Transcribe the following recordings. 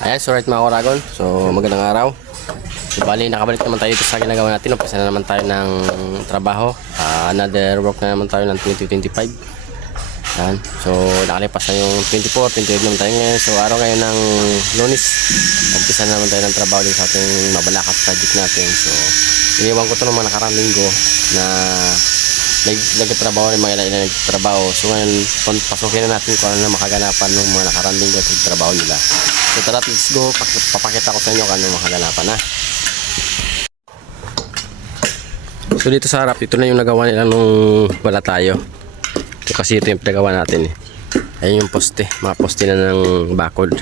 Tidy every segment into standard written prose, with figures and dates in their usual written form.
Ayan, so right mga Oragon. So magandang araw. So bali, nakabalik naman tayo dito sa ginagawa natin. Umpisa na naman tayo ng trabaho. Another work na naman tayo ng 2025. Ayan. So nakalipas na yung 24, 28 naman tayo ngayon. So araw ngayon ng Lunes. Umpisa na naman tayo ng trabaho din sa ating mabalakat project natin. So iniwan ko ito naman nakarang linggo na nagtrabaho rin mga ilan nagtrabaho. So ngayon pasukin na natin kung ano na makaganapan ng mga nakarang linggo at trabaho nila. So tara, let's go. Papakita ko sa inyo kung ano makaganapan na. So dito sa harap, ito na yung nagawa nila nung wala tayo. Ito kasi ito yung pinagawa natin eh. Ayun yung poste, mga poste na ng bakod.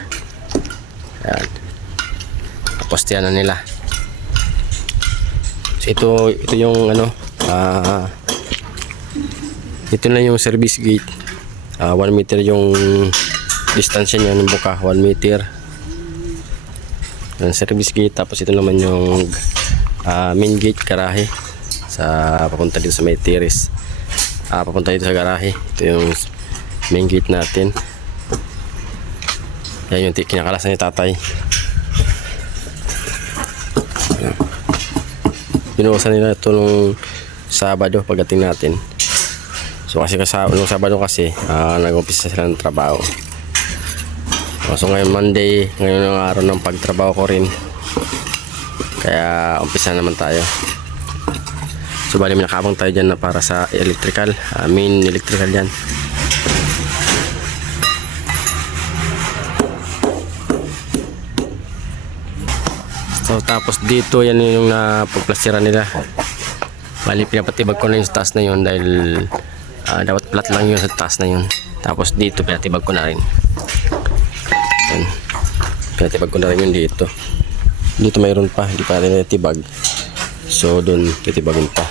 Ayan, postehan na nila. So ito yung ano, ito na yung service gate. 1 meter yung distansya niya ng buka, 1 meter yung service gate. Tapos ito naman yung main gate, garahe sa papunta dito sa may terrace, papunta dito sa garahe. Ito yung main gate natin. Yan yung kinakalasan ni tatay. Binuusan nila ito nung Sabado pagdating natin. So kasi nung Sabado kasi nag-umpisa sila ng trabaho. So ngayon Monday, ngayon ang araw ng pagtrabaho ko rin. Kaya umpisa naman tayo. So bali may nakabang tayo dyan na para sa electrical, main electrical dyan. So tapos dito yan yung pagplastira nila. Bali pinapatibag ko na yung taas na yun dahil dapat flat lang yun sa taas na yun. Tapos dito pinatibag ko na rin. Yan. Pinatibag ko na rin yun dito. Dito mayroon pa, hindi pa natin natibag. So doon titibagin pa.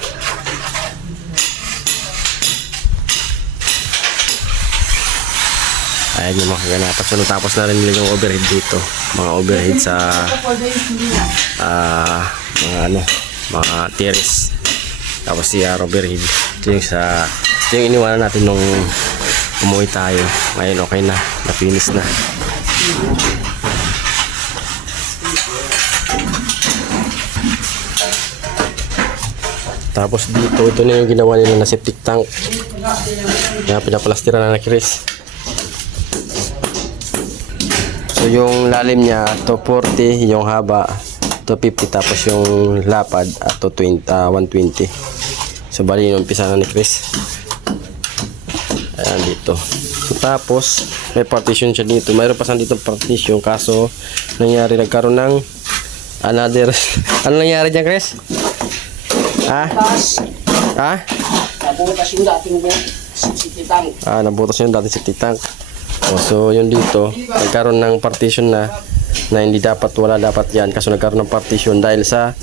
Ayan yung mga kaganapan. So natapos na rin nila yung overhead dito. Mga overhead sa mga terrace. Tapos CR overhead. Ito yung iniwanan natin nung umuwi tayo. Ngayon okay na, napinis na. Tapos dito, ito na yung ginawa nila na septic tank. Kaya pinapalastira na Chris. So yung lalim niya 240, yung haba 250, tapos yung lapad at 120. So bali yung umpisa na ni Chris. Ayan dito. So tapos may partition siya dito. Mayroon pa saan dito partition, kaso nangyari nagkaroon ng another ano nangyari dyan Chris? Nabutas yung dating septic tank. Nabutas yung dating septic tank. So yun dito nagkaroon ng partition na hindi dapat, wala dapat yan. Kaso nagkaroon ng partition dahil sa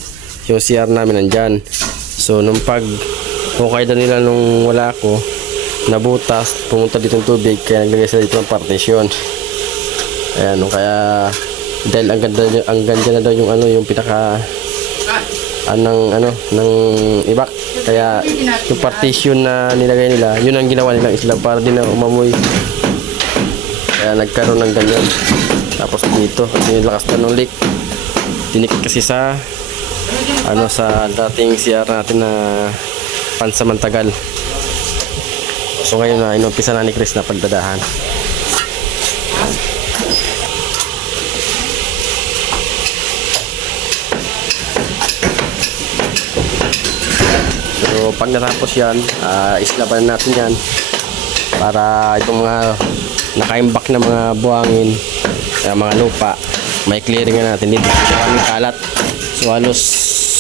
yung CR namin nandyan. So nung hukay na nila nung wala ako, nabutas, pumunta dito ng tubig, kaya naglagay sila dito ng partition. Ayan, kaya dahil ang ganda na daw yung yung pinaka ng ibak, kaya yung partition na nilagay nila, yun ang ginawa nila isla para din na umamoy. Kaya nagkaroon ng ganyan. Tapos dito kasi yung lakas na ng leak, tinikit kasi sa sa dating CR natin na pansamantagal. So ngayon na inumpisa na ni Chris na pagdadahan. So pag natapos yan, islaban natin yan para itong mga nakaimbak na mga buhangin, mga lupa, may clearing na natin dito. Maraming kalat. So halos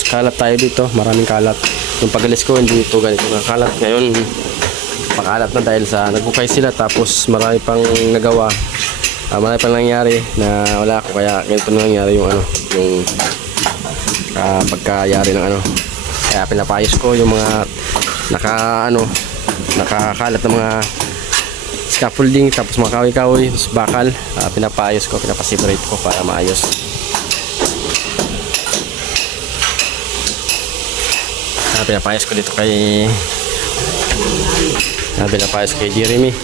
kalat tayo dito, maraming kalat. Yung pagalis ko hindi ito ganito na kalat. Ngayon pakalat na dahil sa nagbukay sila, tapos marami pang nagawa, marami pang nangyari na wala ako, kaya ganito na nangyari yung yung pagkayari ng kaya pinapayos ko yung mga nakakalat na mga scaffolding, tapos mga kahoy-kahoy, tapos bakal, pinapayos ko, pinapasibrate ko para maayos. Pinapayos ko dito kay Jeremy.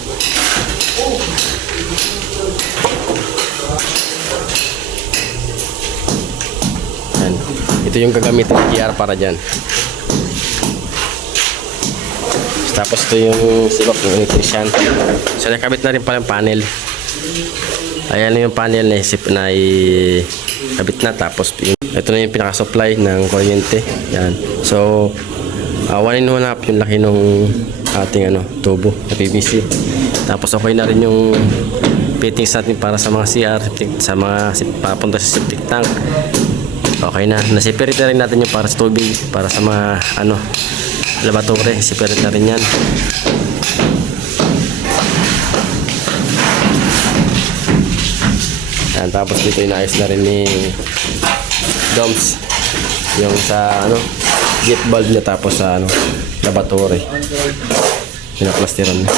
Ito yung gagamitin ng PR para dyan. Tapos ito yung sibak ng electrician. So nakabit na rin pala yung panel. Ayan yung panel na kabit na. Tapos ito na yung pinaka-supply ng kuryente. Yan. So 1-in-1/2 yung laki ng ating tubo na PVC. Tapos okay na rin yung fittings natin para sa mga CR, sa mga papunta sa septic tank. Okay na. Nasiperate na rin natin yung para sa tubig, para sa mga laboratory. Siperate na rin yan. Yan, tapos dito inaayos na rin ni Doms yung sa gate valve niya, tapos sa laboratory pinaplastiran niya.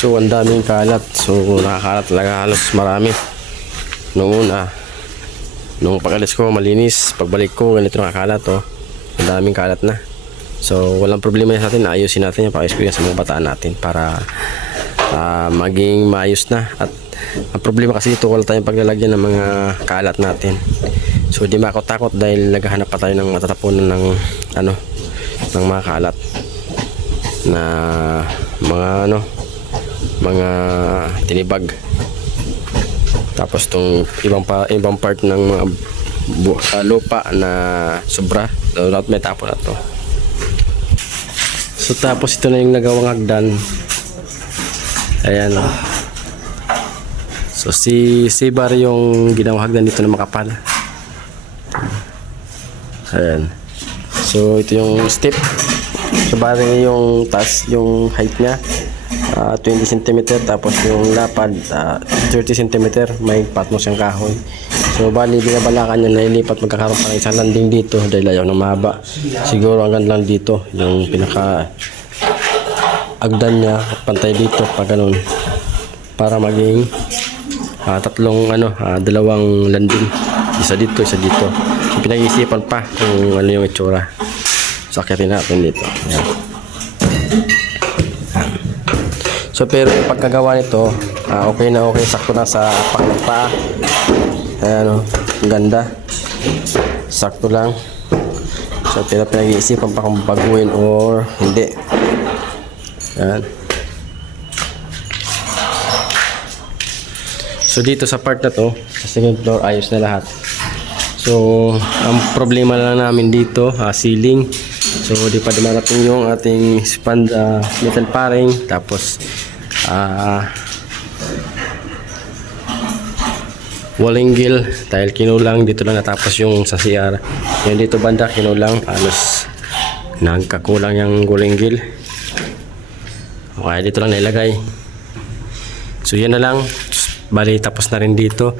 So ang daming kalat. So nakakalat talaga, halos marami. Noong nung pag-alis ko malinis, pagbalik ko ganito nakakalat. Ang daming kalat na. So walang problema sa atin, ayusin natin yan, paayos ko yan sa mga bataan natin para maging maayos na. At ang problema kasi dito, wala tayong paglalagyan ng mga kalat natin. So di makot-takot dahil naghahanap pa tayo ng matatapunan ng ng mga kalat na mga tinibag. Tapos tong ibang part ng mga lupa na sobra, dapat may tapo na to. So tapos ito na yung nagawang hagdan. Ayan. So si bar yung ginawang hagdan dito na makapal. Ayan. So ito yung step. So bari yung taas, yung height niya 20 cm, tapos yung lapad 30 cm, may patmos yung kahoy. So bali binabalakan niya na ilipat, magkakaroon pa ng isang landing dito dahil ayaw na mahaba. Siguro hanggang lang dito yung pinaka agdan niya, pantay dito pa ganun, para maging dalawang landing, isa dito isa dito. So pinag-iisipan pa kung ano yung itsura. Sakitin natin dito. Ayan. So pero yung pagkagawa nito, okay na okay, sakto na sa pangpa. Ayan ang ganda. Sakto lang. So pero pinag-iisipan pa kung baguhin or hindi. Ayan. So dito sa part na to, sa second floor, ayos na lahat. So ang problema lang namin dito, ceiling. So di pa dumarating yung ating metal paring, tapos walling gill dahil kinulang dito lang natapos yung sa CR. Yung dito banda kinulang, halos nagkakulang yung walling gill. Okay, dito lang nailagay. So yan na lang, bali tapos na rin dito.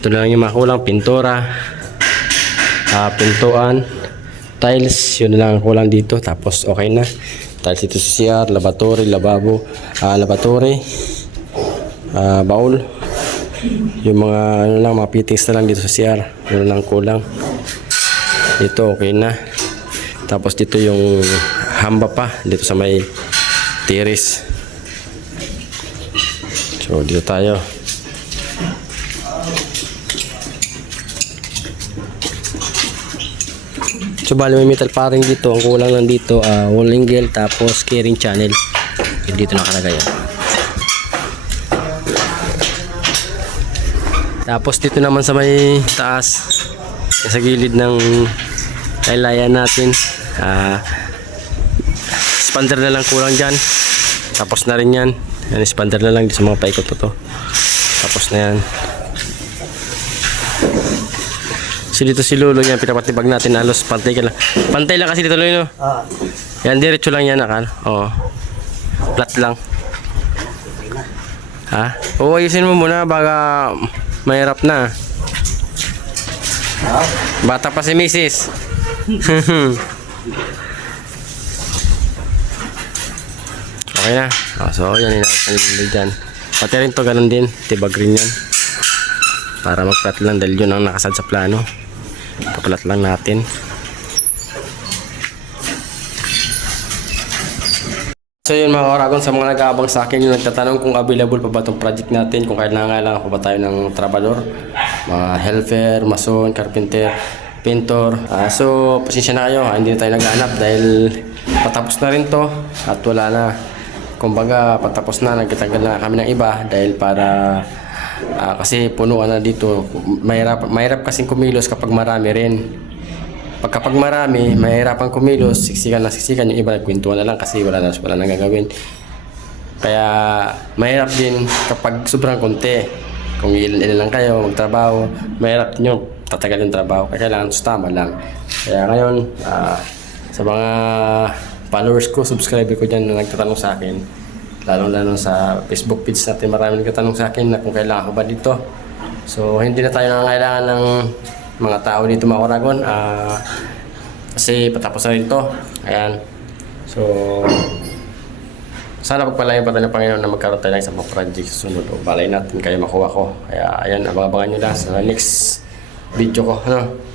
Ito na lang yung makulang, pintura, pintuan, tiles, yun na lang kulang dito. Tapos okay na. Tiles dito sa CR, laboratory, lababo, laboratory, baul. Yung mga mga fittings na lang dito sa CR, yun lang kulang. Dito okay na. Tapos dito yung hamba pa dito sa may tiris. So dito tayo. So bali may metal paring dito, ang kulang lang dito walling gill, tapos carrying channel. Dito nakalagay yan. Tapos dito naman sa may taas, sa gilid ng laylayan natin, expander na lang kulang dyan. Tapos na rin yan. Yan, expander na lang sa mga paikot to. Tapos na yan. So dito si Lolo yan, pinapatibag natin, halos pantay ka lang. Pantay lang kasi dito Lolo, no? Yan, diretso lang yan, akal. Oo. Flat lang. Ha? Oo, ayusin mo muna, baga mahirap na. Bata pa si Mrs. Okay na. So, yan, inayos na nila dyan. Pati rin to, ganun din. Tiba green yan. Para magplat lang dahil yun ang nakasad sa plano. Paplat lang natin. So yun mga Oragon, sa mga nag-aabang sa akin yung nagtatanong kung available pa ba itong project natin, kung kailangan pa ba tayo ng trabador, mga helper, mason, carpenter, painter. So pasensya na kayo, hindi na tayo naghahanap dahil patapos na rin to at wala na. Kumbaga patapos na, nagtatagal na kami ng iba dahil para kasi punuan na dito. Mahirap kasing kumilos kapag marami rin. Kapag marami, mahirapang kumilos, siksikan yung iba, nagkwentuhan na lang kasi wala nang gagawin. Kaya mahirap din kapag sobrang konti. Kung ilan lang kayo magtrabaho, mahirap din yung tatagal yung trabaho. Kaya kailangan tama lang. Kaya ngayon, sa mga followers ko, subscriber ko dyan na nagtatanong sa akin, lalo sa Facebook page natin, marami nagtatanong sa akin na kung kailangan ko ba dito. So hindi na tayo nangangailangan ng mga tao dito mga Oragon, kasi patapos na rin ito. Ayan. So sana pagpalain pa tayo ng Panginoon na magkaroon tayo ng isang project sa sunod o balay natin kayo makuha ko. Kaya ayan, abang-abangan nyo lang sa next video ko, ano?